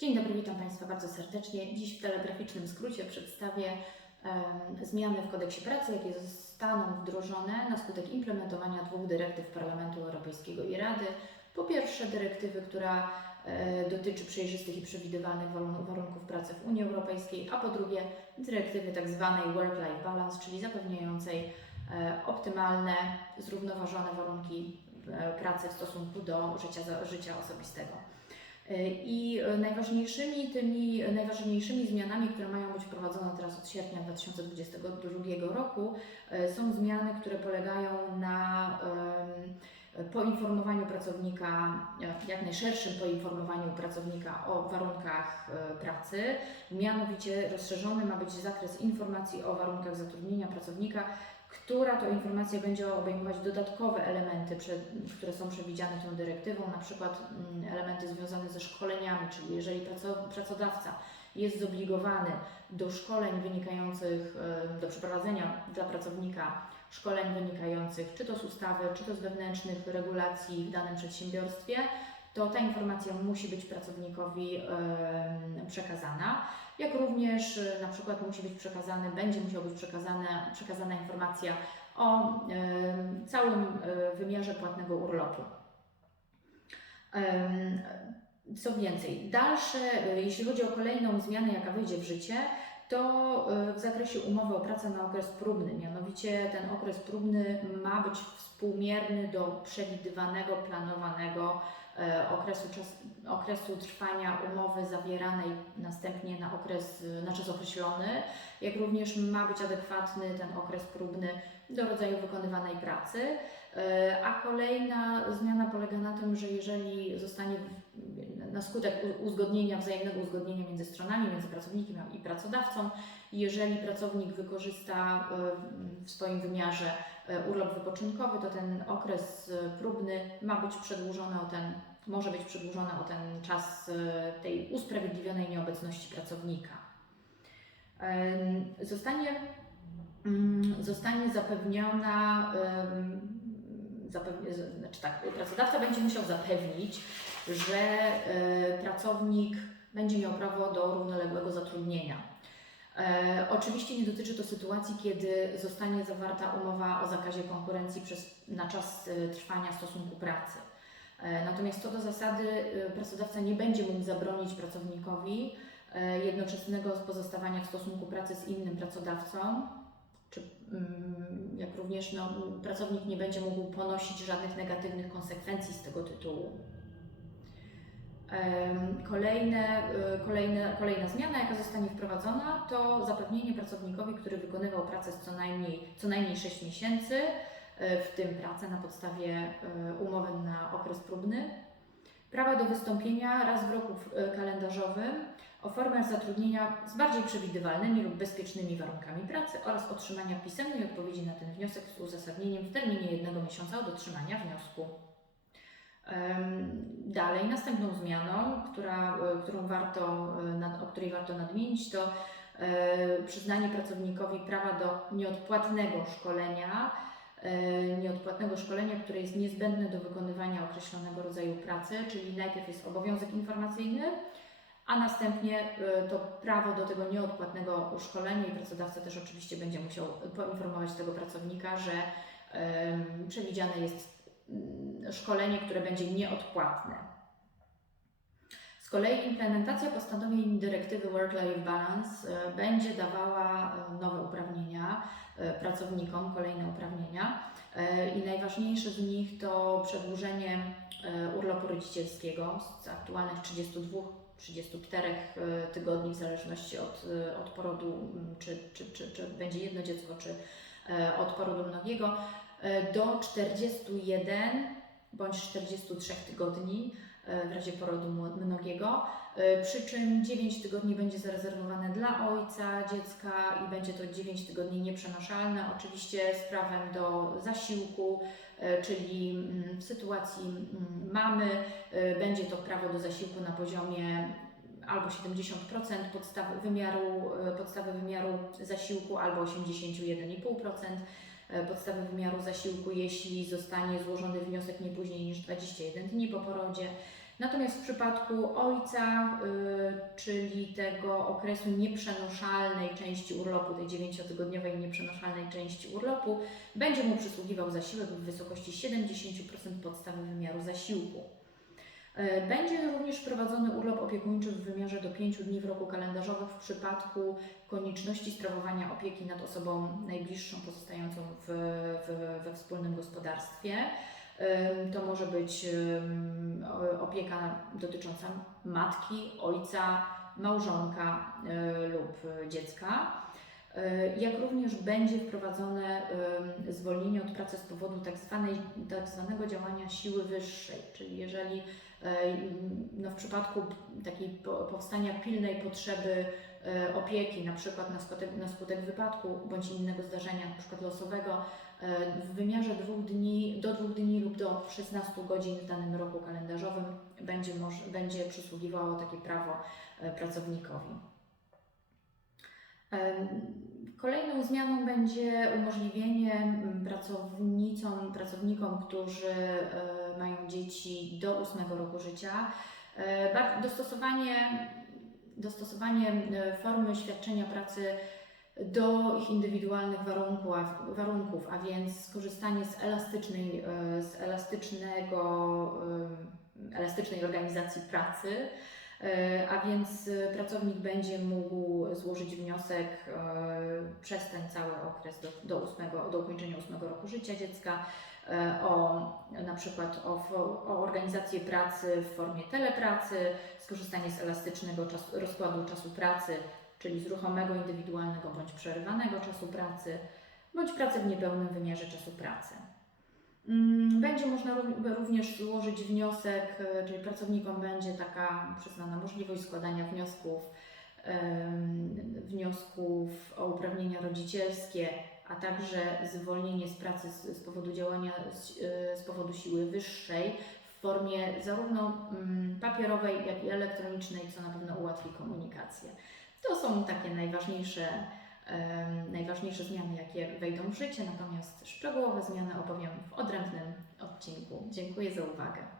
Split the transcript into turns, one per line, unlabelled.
Dzień dobry, witam Państwa bardzo serdecznie. Dziś w telegraficznym skrócie przedstawię em, zmiany w kodeksie pracy, jakie zostaną wdrożone na skutek implementowania dwóch dyrektyw Parlamentu Europejskiego i Rady. Po pierwsze, dyrektywy, która e, dotyczy przejrzystych i przewidywalnych warun- warunków pracy w Unii Europejskiej, a po drugie, dyrektywy tak zwanej work-life balance, czyli zapewniającej e, optymalne, zrównoważone warunki e, pracy w stosunku do życia, życia osobistego. I najważniejszymi tymi najważniejszymi zmianami, które mają być wprowadzone teraz od sierpnia 2022 roku, e, są zmiany, które polegają na poinformowaniu pracownika, e, jak najszerszym poinformowaniu pracownika o warunkach e, pracy. Mianowicie rozszerzony ma być zakres informacji o warunkach zatrudnienia pracownika, która to informacja będzie obejmować dodatkowe elementy, które są przewidziane tą dyrektywą, na przykład mm, elementy związane ze szkoleniami, czyli jeżeli praco- pracodawca jest zobligowany do szkoleń wynikających, do przeprowadzenia dla pracownika szkoleń wynikających czy to z ustawy, czy to z wewnętrznych regulacji w danym przedsiębiorstwie, to ta informacja musi być pracownikowi przekazana, jak również e, na przykład musi być przekazany, będzie musiała być przekazana, przekazana informacja o całym e, wymiarze płatnego urlopu. Co więcej, dalsze, e, jeśli chodzi o kolejną zmianę, jaka wejdzie w życie, to w zakresie umowy o pracę na okres próbny. Mianowicie ten okres próbny ma być współmierny do przewidywanego, planowanego okresu, czas, okresu trwania umowy zawieranej następnie na okres, e, na czas określony, jak również ma być adekwatny ten okres próbny do rodzaju wykonywanej pracy. E, A kolejna zmiana polega na tym, że jeżeli zostanie na skutek uzgodnienia, wzajemnego uzgodnienia między stronami, między pracownikiem i pracodawcą, jeżeli pracownik wykorzysta e, w swoim wymiarze e, urlop wypoczynkowy, to ten okres e, próbny ma być przedłużony o ten, może być przedłużony o ten czas tej usprawiedliwionej nieobecności pracownika. Zostanie, mm, zostanie zapewniona, znaczy tak, pracodawca będzie musiał zapewnić, że e, pracownik będzie miał prawo do równoległego zatrudnienia. E, oczywiście nie dotyczy to sytuacji, kiedy zostanie zawarta umowa o zakazie konkurencji przez, na czas e, trwania stosunku pracy. Natomiast co do zasady, pracodawca nie będzie mógł zabronić pracownikowi jednoczesnego pozostawania w stosunku pracy z innym pracodawcą, czy mm, jak również no, pracownik nie będzie mógł ponosić żadnych negatywnych konsekwencji z tego tytułu. Kolejne, y, kolejne, kolejna zmiana, jaka zostanie wprowadzona, to zapewnienie pracownikowi, który wykonywał pracę z co najmniej, co najmniej 6 miesięcy, y, w tym pracę na podstawie y, umowy na okres próbny, prawa do wystąpienia raz w roku y, kalendarzowym o formę zatrudnienia z bardziej przewidywalnymi lub bezpiecznymi warunkami pracy oraz otrzymania pisemnej odpowiedzi na ten wniosek z uzasadnieniem w terminie jednego miesiąca od otrzymania wniosku. Dalej, następną zmianą, która, e, którą warto, e, o której warto nadmienić, to e, przyznanie pracownikowi prawa do nieodpłatnego szkolenia, e, nieodpłatnego szkolenia, które jest niezbędne do wykonywania określonego rodzaju pracy, czyli najpierw jest obowiązek informacyjny, a następnie e, to prawo do tego nieodpłatnego szkolenia i pracodawca też oczywiście będzie musiał poinformować tego pracownika, że przewidziane jest mm, szkolenie, które będzie nieodpłatne. Z kolei implementacja postanowień dyrektywy Work-Life Balance e, będzie dawała e, nowe uprawnienia e, pracownikom, kolejne uprawnienia. E, i najważniejsze z nich to przedłużenie e, urlopu rodzicielskiego z aktualnych 32 34 e, tygodni w zależności od, e, od porodu, czy, czy, czy, czy będzie jedno dziecko, czy e, od porodu mnogiego, e, do 41 bądź 43 tygodni. e, w razie porodu mnogiego, e, przy czym 9 tygodni będzie zarezerwowane dla ojca dziecka i będzie to 9 tygodni nieprzenoszalne, oczywiście z prawem do zasiłku, e, czyli mm, w sytuacji mm, mamy e, będzie to prawo do zasiłku na poziomie albo 70% podstawy wymiaru, e, podstawy wymiaru zasiłku, albo 81,5% e, podstawy wymiaru zasiłku, jeśli zostanie złożony wniosek nie później niż 21 dni po porodzie. Natomiast w przypadku ojca, y, czyli tego okresu nieprzenoszalnej części urlopu, tej dziewięciotygodniowej nieprzenoszalnej części urlopu, będzie mu przysługiwał zasiłek w wysokości 70% podstawy wymiaru zasiłku. Y, Będzie również wprowadzony urlop opiekuńczy w wymiarze do 5 dni w roku kalendarzowym w przypadku konieczności sprawowania opieki nad osobą najbliższą pozostającą w, w, we wspólnym gospodarstwie. To może być opieka dotycząca matki, ojca, małżonka y, lub dziecka. Y, Jak również będzie wprowadzone zwolnienie od pracy z powodu tak, zwanej, tak działania siły wyższej, czyli jeżeli no, w przypadku takiej po- powstania pilnej potrzeby y, opieki, na przykład na skutek, na skutek wypadku bądź innego zdarzenia, na przykład losowego, y, w wymiarze dwóch dni, do dwóch dni lub do 16 godzin w danym roku kalendarzowym będzie, będzie przysługiwało takie prawo pracownikowi. Kolejną zmianą będzie umożliwienie pracownicom, pracownikom, którzy e, mają dzieci do 8 roku życia, e, dostosowanie, dostosowanie e, formy świadczenia pracy do ich indywidualnych warunków, warunków, a więc skorzystanie z elastycznej, e, z elastycznego, elastycznej organizacji pracy. E, A więc e, pracownik będzie mógł złożyć wniosek e, przez ten cały okres do, do, ósmego, do ukończenia ósmego roku życia dziecka o na przykład o, o organizację pracy w formie telepracy, skorzystanie z elastycznego rozkładu czasu pracy, czyli z ruchomego, indywidualnego bądź przerywanego czasu pracy, bądź pracę w niepełnym wymiarze czasu pracy. Mm, Będzie można ró- również złożyć wniosek, e, czyli pracownikom będzie taka przyznana możliwość składania wniosków, wniosków o uprawnienia rodzicielskie, a także zwolnienie z pracy z, powodu działania z, e, z powodu siły wyższej w formie zarówno mm, papierowej, jak i elektronicznej, co na pewno ułatwi komunikację. To są takie najważniejsze najważniejsze zmiany, jakie wejdą w życie, natomiast szczegółowe zmiany opowiem w odrębnym odcinku. Dziękuję za uwagę.